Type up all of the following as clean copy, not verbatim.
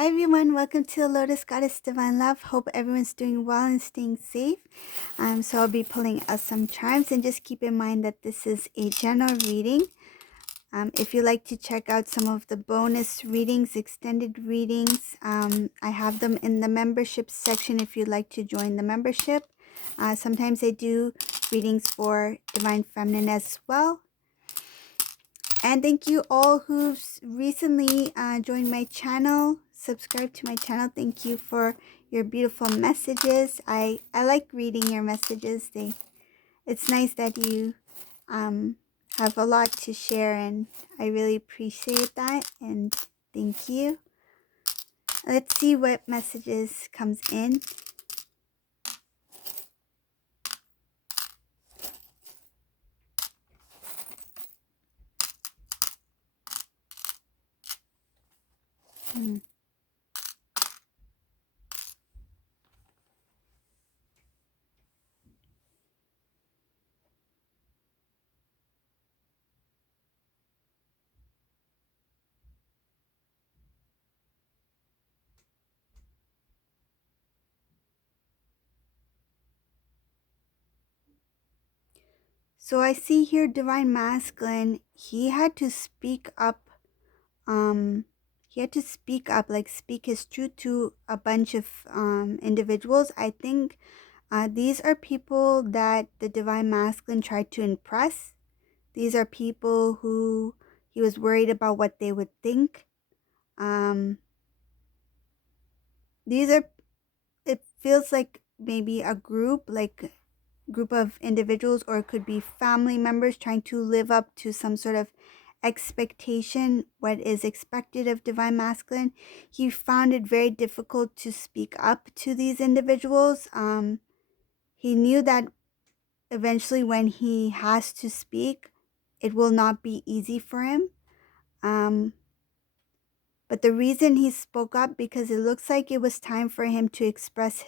Hi everyone, welcome to the Lotus Goddess Divine Love. Hope everyone's doing well and staying safe. So I'll be pulling out some charms, and just keep in mind that this is a general reading. If you like to check out some of the bonus readings, extended readings, I have them in the membership section if you'd like to join the membership. Sometimes I do readings for Divine Feminine as well. And thank you all who've recently joined my channel, subscribed to my channel. Thank you for your beautiful messages. I like reading your messages. It's nice that you have a lot to share, and I really appreciate that. And thank you. Let's see what messages comes in. So I see here Divine Masculine, he had to speak up. He had to speak up, like speak his truth to a bunch of individuals. I think these are people that the Divine Masculine tried to impress. These are people who he was worried about what they would think. These are, it feels like maybe a group, like group of individuals, or it could be family members trying to live up to some sort of expectation, what is expected of Divine Masculine. He found it very difficult to speak up to these individuals. He knew that eventually when he has to speak, it will not be easy for him. But the reason he spoke up, because it looks like it was time for him to express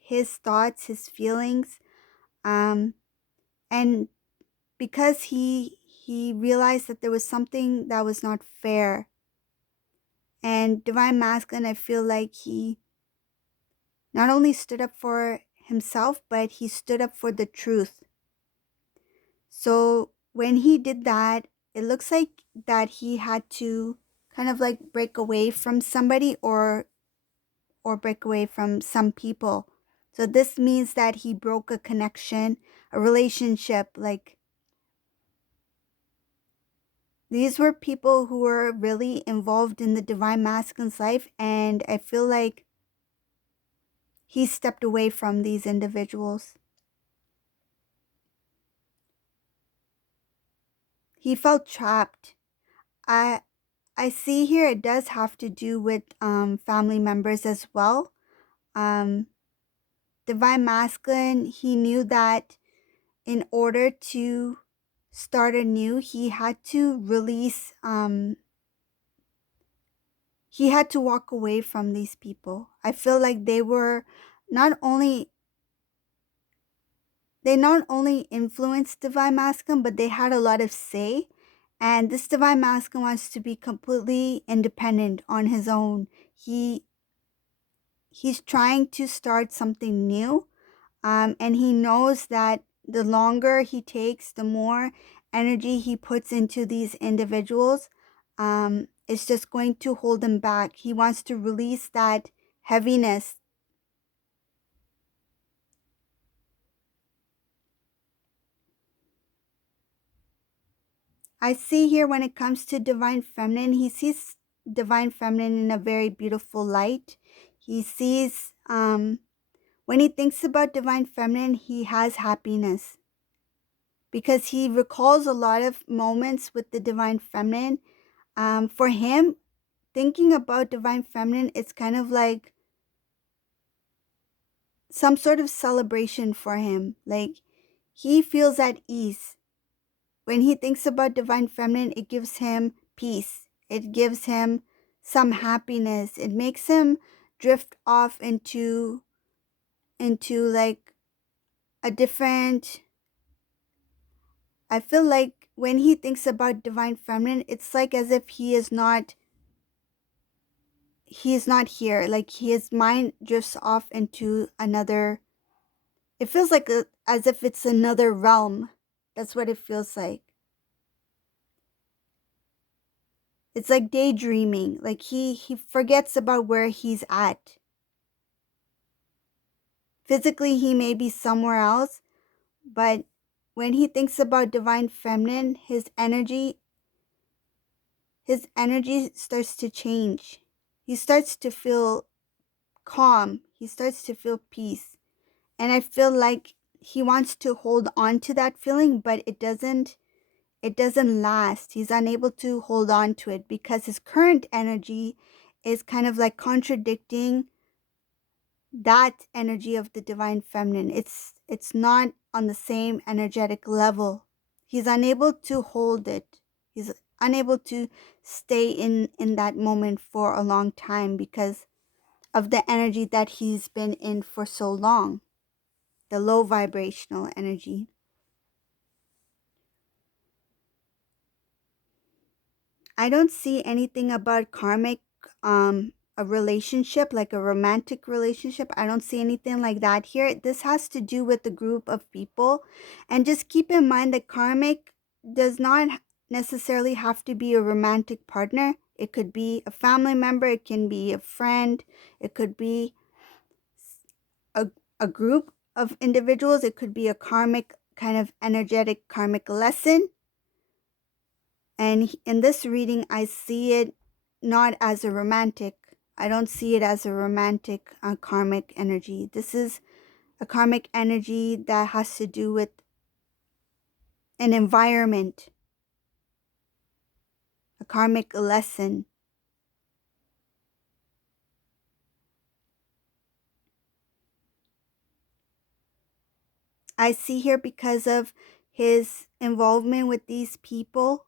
his thoughts, his feelings, and because he realized that there was something that was not fair. And Divine Masculine, I feel like he not only stood up for himself, but he stood up for the truth. So when he did that, it looks like that he had to kind of like break away from somebody, or break away from some people. So this means that he broke a connection, a relationship. Like, these were people who were really involved in the Divine Masculine's life, and I feel like he stepped away from these individuals. He felt trapped. I see here it does have to do with family members as well. Divine Masculine, he knew that in order to start anew, he had to release, he had to walk away from these people. I feel like they were not only, they not only influenced Divine Masculine, but they had a lot of say. And this Divine Masculine wants to be completely independent on his own. He's trying to start something new. And he knows that the longer he takes, the more energy he puts into these individuals, it's just going to hold him back. He wants to release that heaviness. I see here when it comes to Divine Feminine, he sees Divine Feminine in a very beautiful light. He sees, when he thinks about Divine Feminine, he has happiness, because he recalls a lot of moments with the Divine Feminine. For him, thinking about Divine Feminine, it's kind of like some sort of celebration for him. Like, he feels at ease. When he thinks about Divine Feminine, it gives him peace. It gives him some happiness. It makes him drift off into like a different, I feel like when he thinks about Divine Feminine, it's like as if he is not, he's not here. Like his mind drifts off into another, it feels like as if it's another realm. That's what it feels like. It's like daydreaming. Like he forgets about where he's at. Physically, he may be somewhere else, but when he thinks about divine feminine, his energy starts to change. He starts to feel calm. He starts to feel peace. And I feel like he wants to hold on to that feeling, but it doesn't last. He's unable to hold on to it because his current energy is kind of like contradicting that energy of the divine feminine. It's not on the same energetic level. He's unable to hold it. He's unable to stay in that moment for a long time because of the energy that he's been in for so long, the low vibrational energy. I don't see anything about karmic, a relationship, like a romantic relationship. I don't see anything like that here. This has to do with a group of people. And just keep in mind that karmic does not necessarily have to be a romantic partner. It could be a family member, it can be a friend, it could be a, a group of individuals, it could be a karmic kind of energetic karmic lesson. And in this reading, I see it not as a romantic. I don't see it as a romantic karmic energy. This is a karmic energy that has to do with an environment, a karmic lesson. I see here because of his involvement with these people,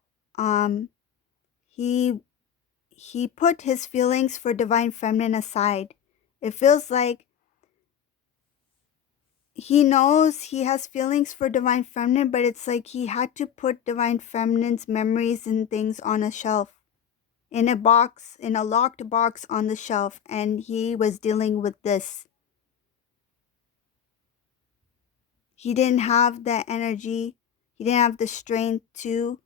he he put his feelings for divine feminine aside. It feels like he knows he has feelings for divine feminine, but it's like he had to put divine feminine's memories and things on a shelf, in a box, in a locked box on the shelf, and he was dealing with this. He didn't have the energy, he didn't have the strength to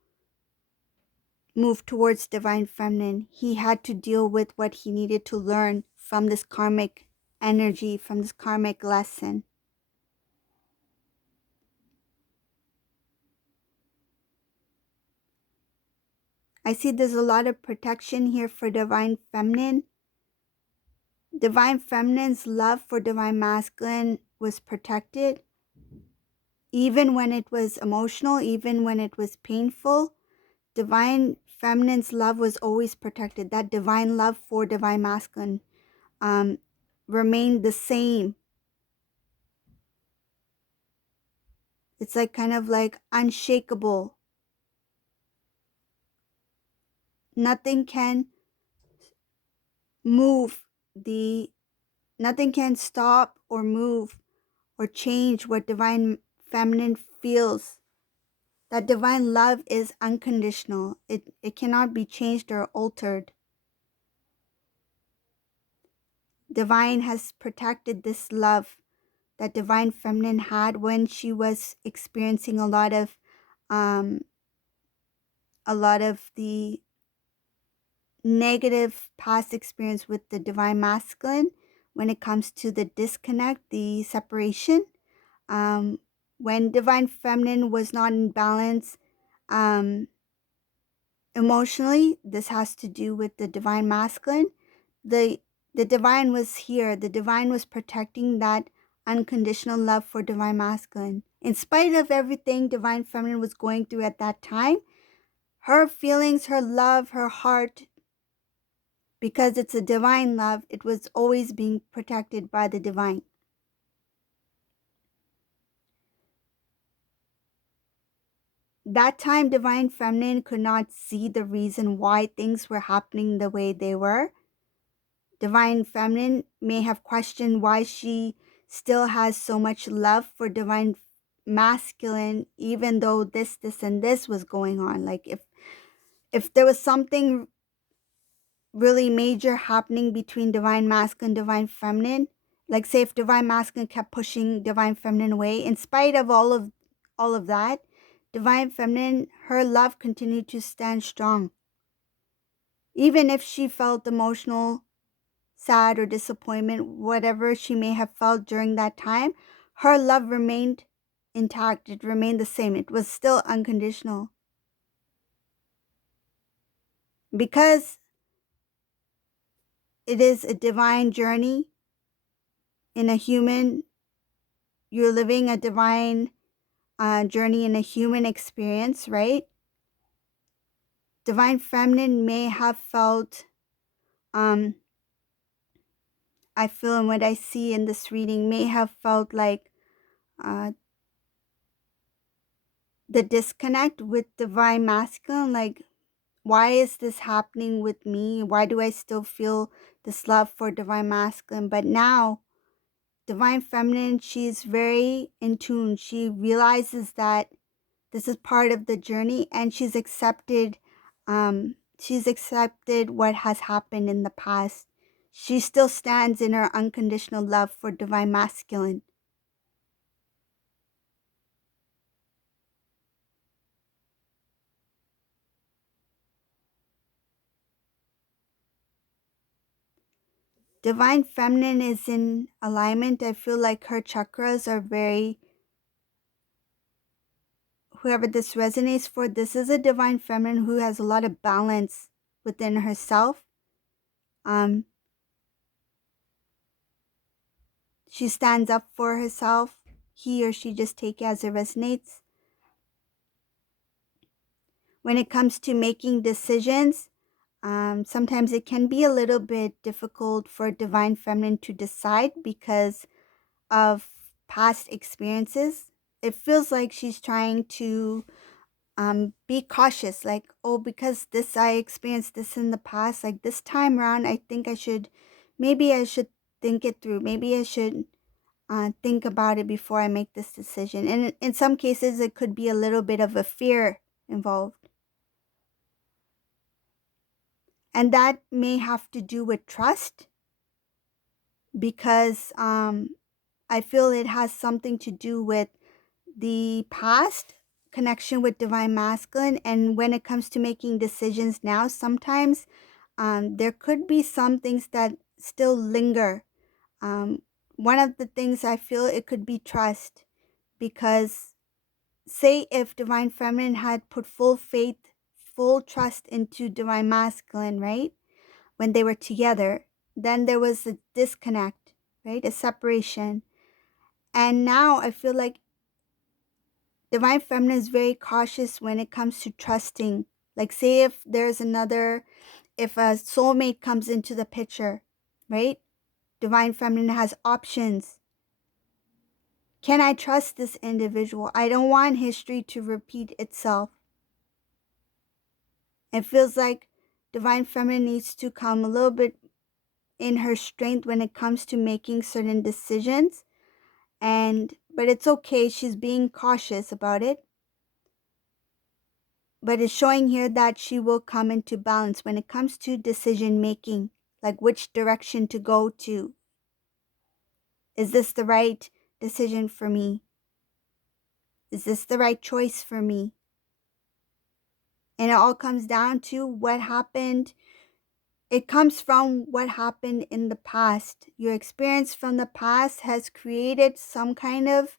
move towards divine feminine. He had to deal with what he needed to learn from this karmic energy, from this karmic lesson. I see there's a lot of protection here for divine feminine. Divine feminine's love for divine masculine was protected. Even when it was emotional, even when it was painful, divine feminine's love was always protected. That divine love for divine masculine remained the same. It's like kind of like unshakable. Nothing can move nothing can stop or move or change what divine feminine feels. That divine love is unconditional. It cannot be changed or altered. Divine has protected this love that divine feminine had when she was experiencing um, a lot of the negative past experience with the divine masculine when it comes to the disconnect, the separation. Um, when divine feminine was not in balance emotionally, this has to do with the divine masculine. The the divine was here. The divine was protecting that unconditional love for divine masculine. In spite of everything divine feminine was going through at that time, her feelings, her love, her heart, because it's a divine love, it was always being protected by the divine. That time, divine feminine could not see the reason why things were happening the way they were. Divine feminine may have questioned why she still has so much love for divine masculine, even though this and this was going on. Like if there was something really major happening between divine masculine and divine feminine. Like say if divine masculine kept pushing divine feminine away, in spite of all of that, divine feminine, her love continued to stand strong. Even if she felt emotional, sad, or disappointment, whatever she may have felt during that time, her love remained intact. It remained the same. It was still unconditional. Because it is a divine journey in a human, you're living a divine journey in a human experience, right? Divine feminine may have felt, I feel, and what I see in this reading, may have felt like uh, the disconnect with divine masculine. Like, why is this happening with me? Why do I still feel this love for divine masculine? But now, divine feminine, she's very in tune. She realizes that this is part of the journey, and she's accepted what has happened in the past. She still stands in her unconditional love for divine masculine. Divine feminine is in alignment. I feel like her chakras are very, whoever this resonates for, this is a divine feminine who has a lot of balance within herself. She stands up for herself. He or she, just take it as it resonates. When it comes to making decisions, sometimes it can be a little bit difficult for divine feminine to decide because of past experiences. It feels like she's trying to be cautious, like, oh, because I experienced this in the past, like this time around, maybe I should think it through. Maybe I should think about it before I make this decision. And in some cases, it could be a little bit of a fear involved. And that may have to do with trust, because I feel it has something to do with the past connection with divine masculine. And when it comes to making decisions now, sometimes there could be some things that still linger. One of the things I feel, it could be trust, because say if divine feminine had put full faith, full trust into divine masculine, right? When they were together, then there was a disconnect, right? A separation. And now I feel like divine feminine is very cautious when it comes to trusting. Like say if if a soulmate comes into the picture, right? Divine feminine has options. Can I trust this individual? I don't want history to repeat itself. It feels like divine feminine needs to come a little bit in her strength when it comes to making certain decisions. But it's okay, she's being cautious about it. But it's showing here that she will come into balance when it comes to decision making, like which direction to go to. Is this the right decision for me? Is this the right choice for me? And it all comes down to what happened. It comes from what happened in the past. Your experience from the past has created some kind of,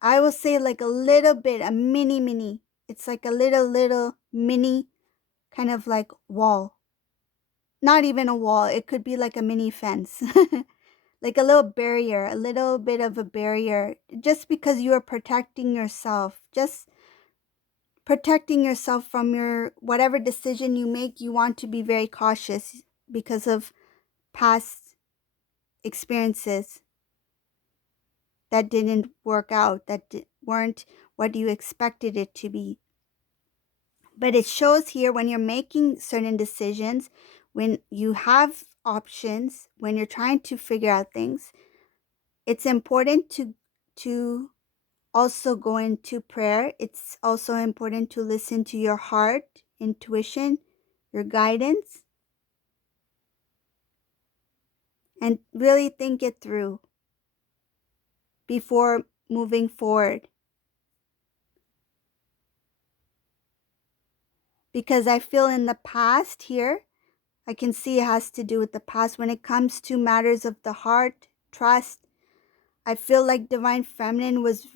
I will say, like a little bit, a mini. It's like a little mini kind of like wall. Not even a wall. It could be like a mini fence. Like a little barrier, a little bit of a barrier. Just because you are protecting yourself. Just protecting yourself from your whatever decision you make. You want to be very cautious because of past experiences that didn't work out, that weren't what you expected it to be. But it shows here when you're making certain decisions, when you have options, when you're trying to figure out things, it's important to also go into prayer. It's also important to listen to your heart, intuition, your guidance. and really think it through before moving forward. Because I feel in the past here, I can see it has to do with the past. When it comes to matters of the heart, trust, I feel like Divine Feminine was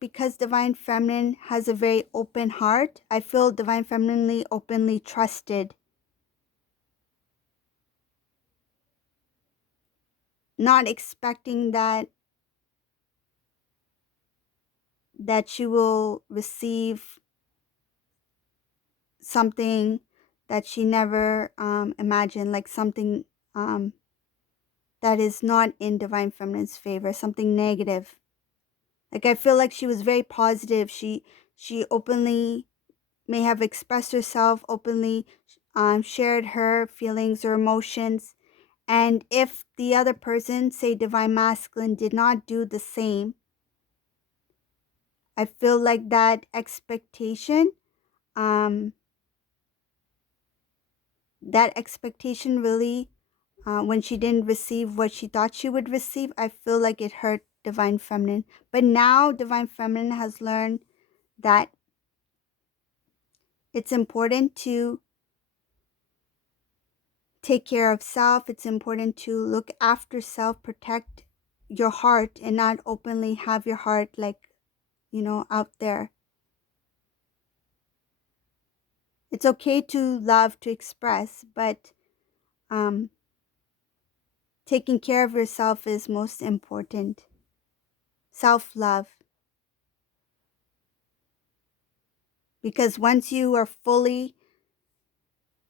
because Divine Feminine has a very open heart, I feel Divine Feminine openly trusted. Not expecting that she will receive something that she never imagined, like something that is not in Divine Feminine's favor, something negative. Like I feel like she was very positive. She openly may have expressed herself, openly shared her feelings or emotions. And if the other person, say Divine Masculine, did not do the same, I feel like that expectation, um, really, when she didn't receive what she thought she would receive, I feel like it hurt Divine Feminine. But now Divine Feminine has learned that it's important to take care of self. It's important to look after self, protect your heart, and not openly have your heart like, out there. It's okay to love, to express, but taking care of yourself is most important. Self-love. Because once you are fully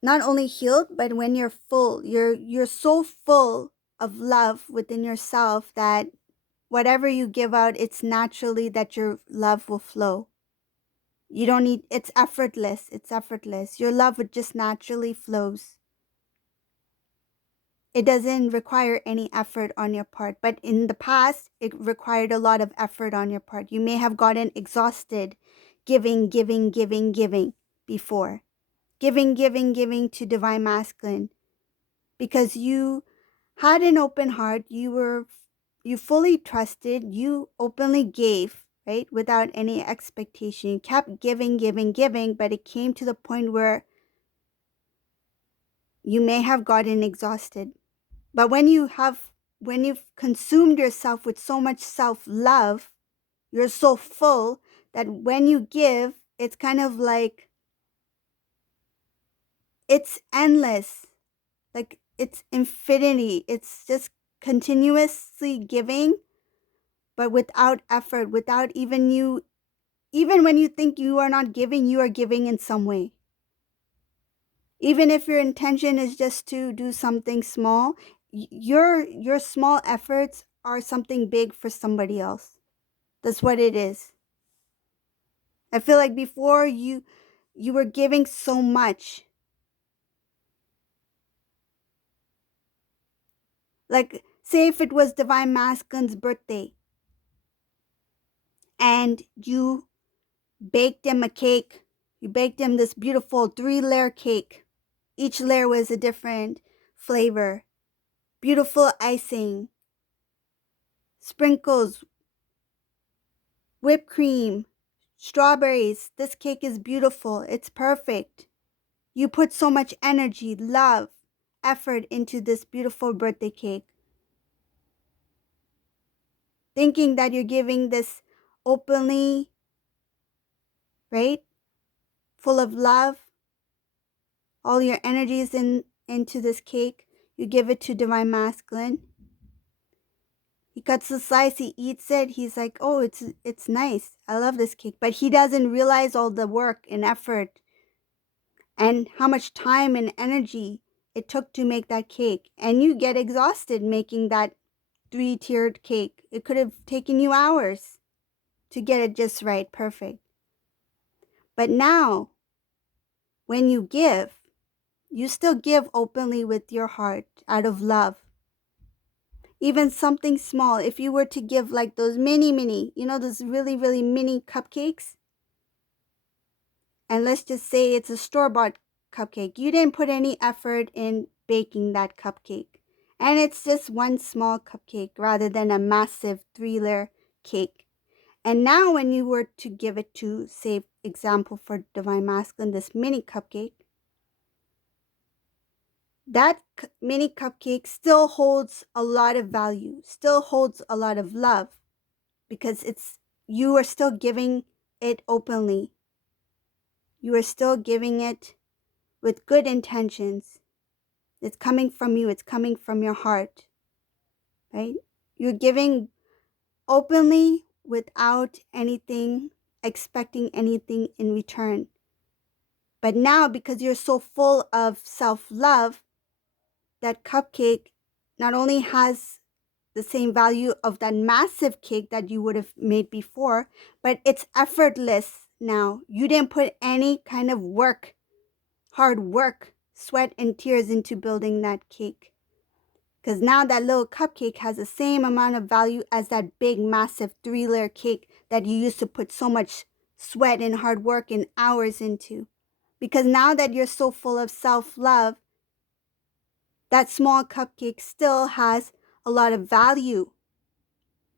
not only healed, but when you're full, you're so full of love within yourself that whatever you give out, it's naturally that your love will flow. You don't need, it's effortless. It's effortless. Your love would just naturally flows. It doesn't require any effort on your part. But in the past, it required a lot of effort on your part. You may have gotten exhausted giving before. Giving to Divine Masculine. Because you had an open heart, you fully trusted, you openly gave, right? Without any expectation. You kept giving, but it came to the point where you may have gotten exhausted. But when you've consumed yourself with so much self-love, you're so full that when you give, it's kind of like it's endless. Like it's infinity. It's just continuously giving, but without effort, without even when you think you are not giving, you are giving in some way. Even if your intention is just to do something small, your small efforts are something big for somebody else. That's what it is. I feel like before you were giving so much. Like say if it was Divine Masculine's birthday and you baked him a cake. You baked him this beautiful 3-layer cake. Each layer was a different flavor. Beautiful icing, sprinkles, whipped cream, strawberries. This cake is beautiful. It's perfect. You put so much energy, love, effort into this beautiful birthday cake. Thinking that you're giving this openly, right? Full of love. All your energies into this cake. You give it to Divine Masculine. He cuts the slice, he eats it. He's like, oh, it's nice. I love this cake. But he doesn't realize all the work and effort and how much time and energy it took to make that cake. And you get exhausted making that 3-tiered cake. It could have taken you hours to get it just right, perfect. But now, when you give, you still give openly with your heart out of love. Even something small, if you were to give like those mini, those really, really mini cupcakes, and let's just say it's a store-bought cupcake. You didn't put any effort in baking that cupcake. And it's just one small cupcake rather than a massive 3-layer cake. And now when you were to give it to, say, example for Divine Masculine, this mini cupcake, that mini cupcake still holds a lot of value, still holds a lot of love, because you are still giving it openly. You are still giving it with good intentions. It's coming from you. It's coming from your heart, right? You're giving openly without expecting anything in return. But now, because you're so full of self-love, that cupcake not only has the same value of that massive cake that you would have made before, but it's effortless now. You didn't put any kind of work, hard work, sweat and tears into building that cake. Because now that little cupcake has the same amount of value as that big, massive 3-layer cake that you used to put so much sweat and hard work and hours into. Because now that you're so full of self-love, that small cupcake still has a lot of value.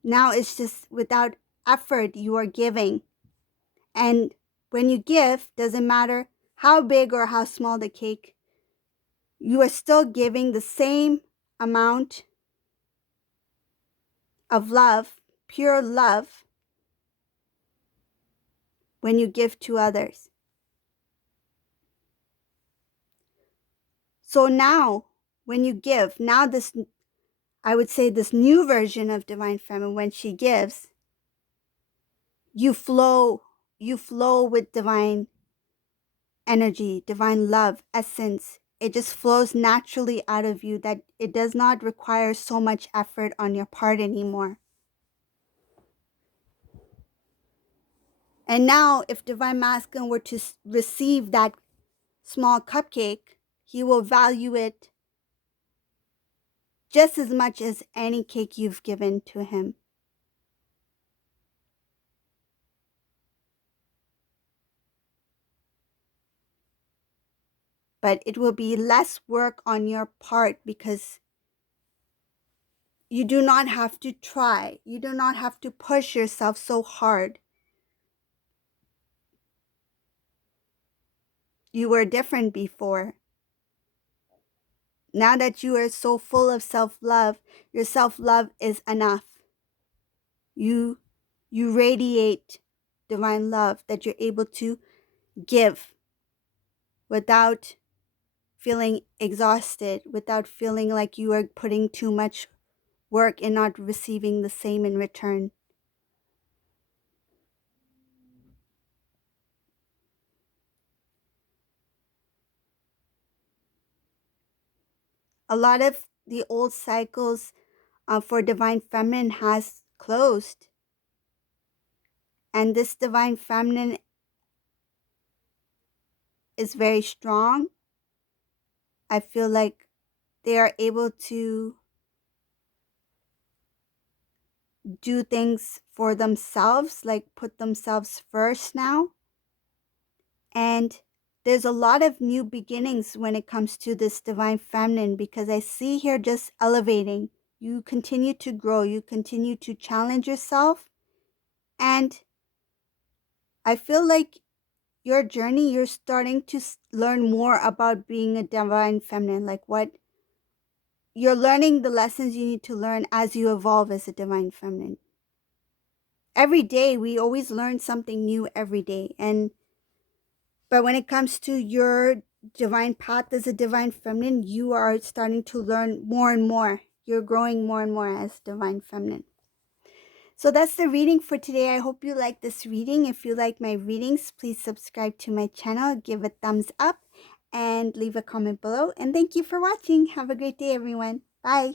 Now it's just without effort you are giving. And when you give, doesn't matter how big or how small the cake, you are still giving the same amount of love, pure love, when you give to others. So now, when you give, now this, I would say this new version of Divine Feminine, when she gives, you flow with divine energy, divine love, essence. It just flows naturally out of you, that it does not require so much effort on your part anymore. And now, if Divine Masculine were to receive that small cupcake, he will value it just as much as any cake you've given to him. But it will be less work on your part, because you do not have to try. You do not have to push yourself so hard. You were different before. Now that you are so full of self-love, your self-love is enough. You radiate divine love that you're able to give without feeling exhausted, without feeling like you are putting too much work and not receiving the same in return. A lot of the old cycles for Divine Feminine has closed. And this Divine Feminine is very strong. I feel like they are able to do things for themselves, like put themselves first now. And there's a lot of new beginnings when it comes to this Divine Feminine, because I see here just elevating. You continue to grow, you continue to challenge yourself. And I feel like your journey, you're starting to learn more about being a Divine Feminine, like what you're learning, the lessons you need to learn as you evolve as a Divine Feminine. Every day, we always learn something new every day. But when it comes to your divine path as a Divine Feminine, you are starting to learn more and more. You're growing more and more as Divine Feminine. So that's the reading for today. I hope you like this reading. If you like my readings, please subscribe to my channel, give a thumbs up, and leave a comment below. And thank you for watching. Have a great day, everyone. Bye.